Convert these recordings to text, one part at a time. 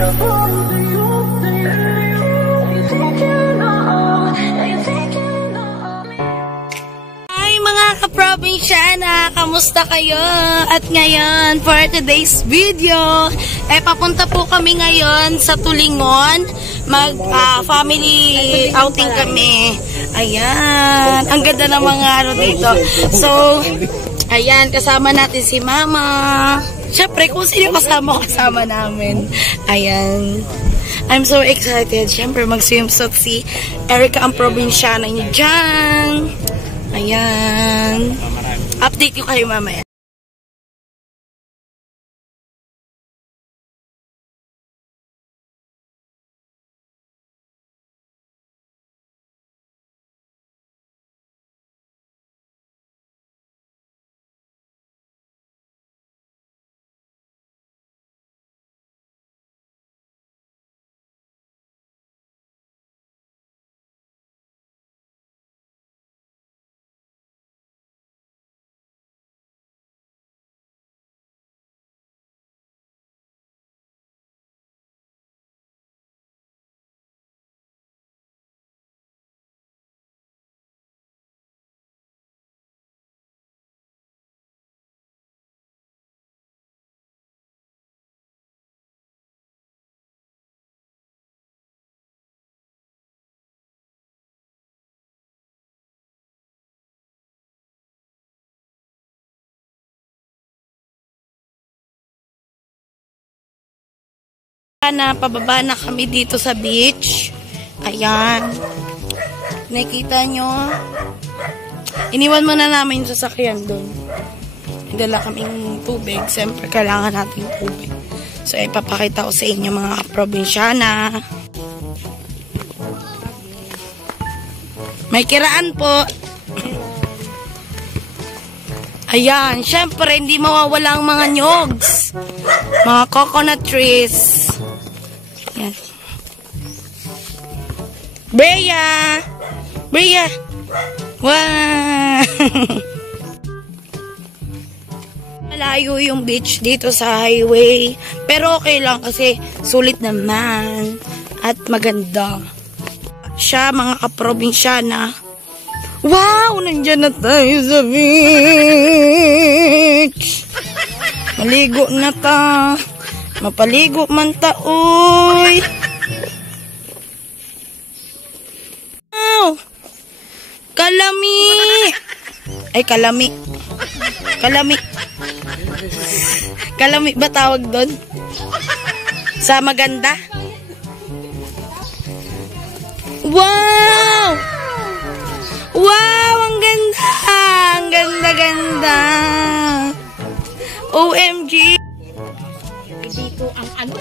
Hi mga ka-probinsyana! Kamusta kayo? At ngayon, for today's video, papunta po kami ngayon sa Tulingon. Family outing kami. Ayan. Ang ganda ng mga dito. So, ayan, kasama natin si Mama. Siyempre, kung sino kasama namin. Ayan. I'm so excited. Siyempre, mag-swimsuit si Erica ang probinsyana niyo dyan. Ayan. Update ko kayo mamaya. Pababa na kami dito sa beach. Ayan. Nakita nyo? Iniwan muna namin yung sasakyan doon. Dala kaming tubig. Siyempre, kailangan natin tubig. So, ipapakita ko sa inyo mga probinsyana. May kiraan po. Ayan. Siyempre, hindi mawawala ang mga nyogs. Mga coconut trees. Ayan. Brea! Brea! Wow! Malayo yung beach dito sa highway. Pero okay lang kasi sulit naman. At maganda. Siya, mga kaprobinsyana. Wow! Nandyan na tayo sa beach! Maligo na ta. Mapaligo man ta, uy! Wow! Kalami! Ay, kalami. Kalami. Kalami ba tawag doon? Sa maganda? Wow! Wow! Ang ganda! Ang ganda-ganda! OMG! Dito ang ano?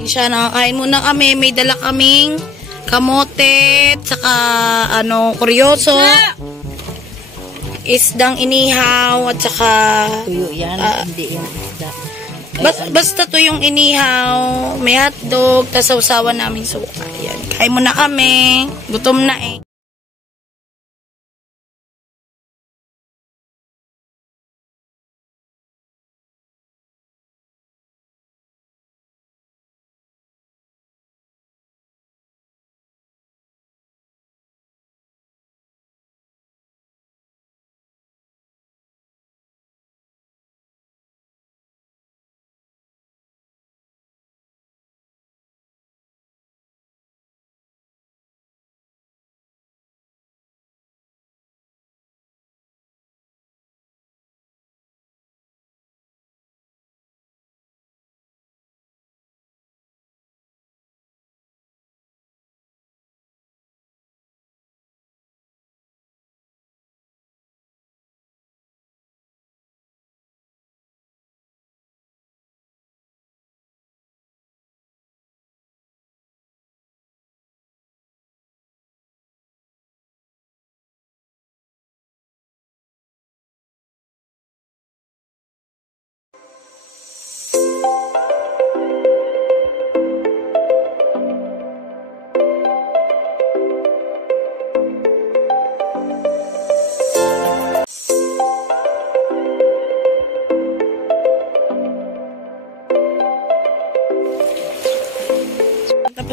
Siya, nakakain muna kami. May dala kaming kamote, saka kuryoso, isdang inihaw, at saka Tuyo yan, hindi yung isda. basta to yung inihaw, may hotdog, tas sausawan namin suka. Ayan. Kain muna kami. Gutom na eh.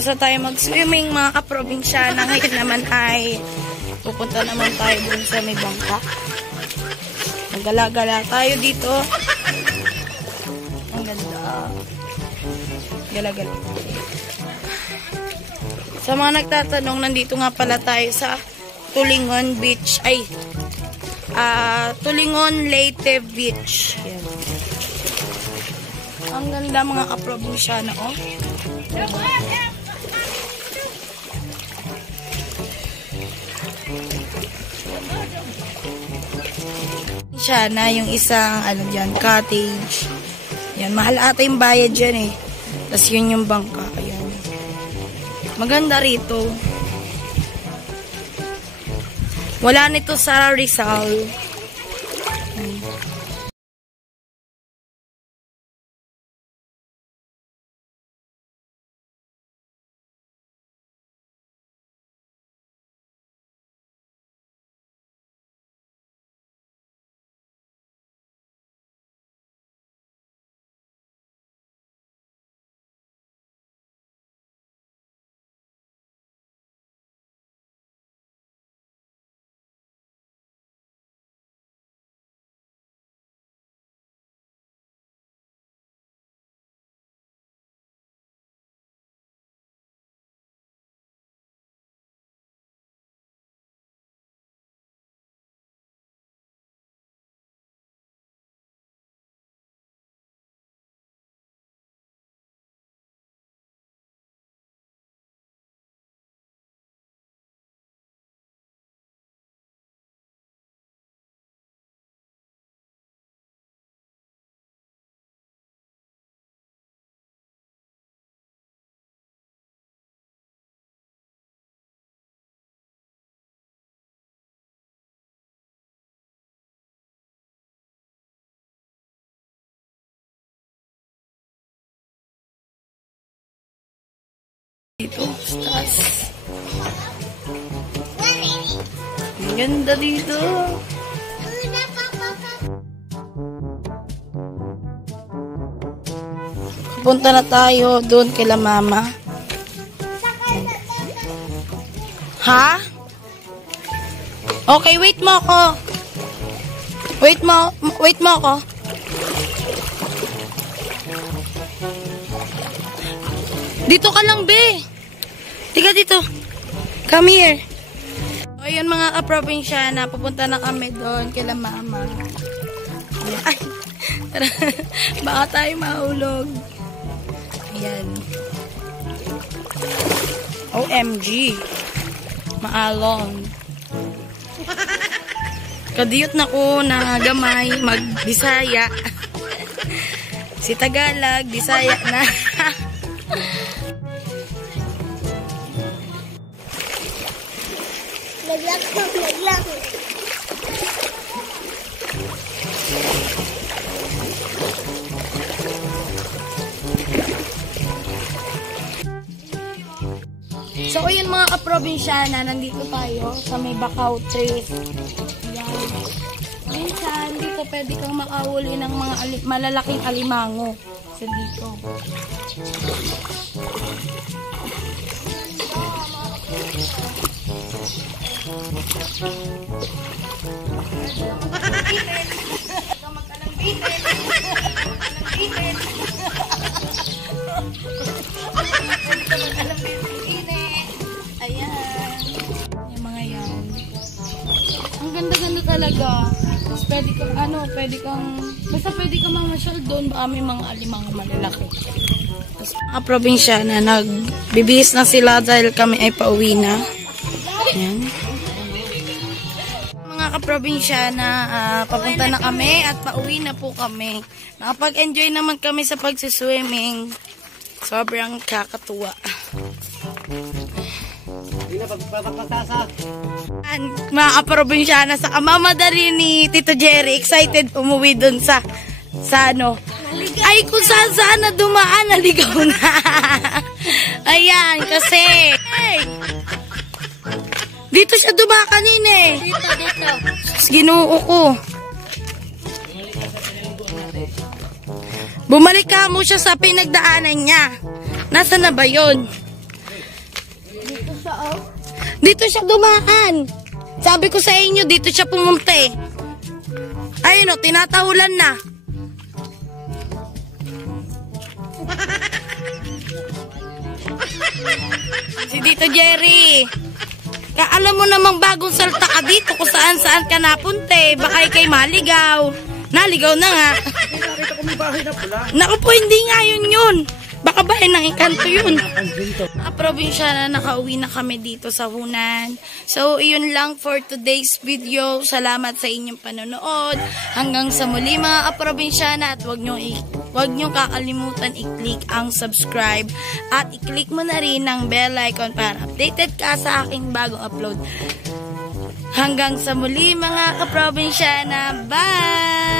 tapos na tayo mag-swimming mga kaprobinsyana. Ngayon naman ay pupunta naman tayo dun sa may bangka. Magala-gala tayo dito. Ang ganda. Gala-gala. Sa mga nagtatanong, nandito nga pala tayo sa Tulingon Beach. Ay, Tulingon Leyte Beach. Yan. Ang ganda mga kaprobinsyana, oh. Siya na yung isang ano dyan, cottage. Yan, mahal ata yung bayad dyan eh. Tapos yun yung bangka. Ayan. Maganda rito. Wala nito sa Rizal. Dito, taas. Ang ganda dito. Punta na tayo doon kila mama. Ha? Okay, wait mo ako. Wait mo ako. Dito ka lang, be. Tika dito. Come here. So, ayun mga kaprobinsyana, pupunta na kami doon kila mama. Ay, tara. Baka tayo mahulog. Ayan. OMG. Maalon. Kadiyot na ko na gamay mag-Bisaya. Si Tagalog, Bisaya na. Naglang. So, ayun mga kaprobinsyana, nandito tayo sa may Bacau trees. Ayan. Minsan, dito pwede kang makahuli ng mga malalaking alimango. Sa dito. Ayan. Yung mga yan. Ang ganda-ganda talaga. Tapos pwede kang, basta pwede kang mamasyal doon, baka may mga alimango malalaki. Tapos mga probinsya na nagbibihis na sila dahil kami ay pauwi na. Ayan. Mga kaprobinsya na papunta na kami at pauwi na po kami. Nakapag-enjoy naman kami sa pag-swimming. Sobrang kakatuwa. Mga kaprobinsya na sa kamamadali ni Tito Jerry, excited umuwi dun sa ano. Ay, kung saan na dumaan, naligaw na. Ayan, kasi dito siya dumaan kanina eh. Dito. Ginoo ko. Bumalik ka mo siya sa pinagdaanan niya. Nasaan na ba yun? Dito siya dumaan. Sabi ko sa inyo, dito siya pumunta eh. Ayun o, tinatahulan na. Si Tito Jerry. Alam mo namang bagong salta ka dito kung saan-saan ka napunta eh. Baka ikay maligaw. Naligaw na nga. Naku po, hindi nga yun. Baka ba ng Encanto yun? Probinsya na, nakauwi na kami dito sa Hunan. So, iyon lang for today's video. Salamat sa inyong panonood. Hanggang sa muli mga kaprobinsyana at huwag nyo kakalimutan i-click ang subscribe at i-click mo na rin ang bell icon para updated ka sa aking bagong upload. Hanggang sa muli mga kaprobinsyana. Bye!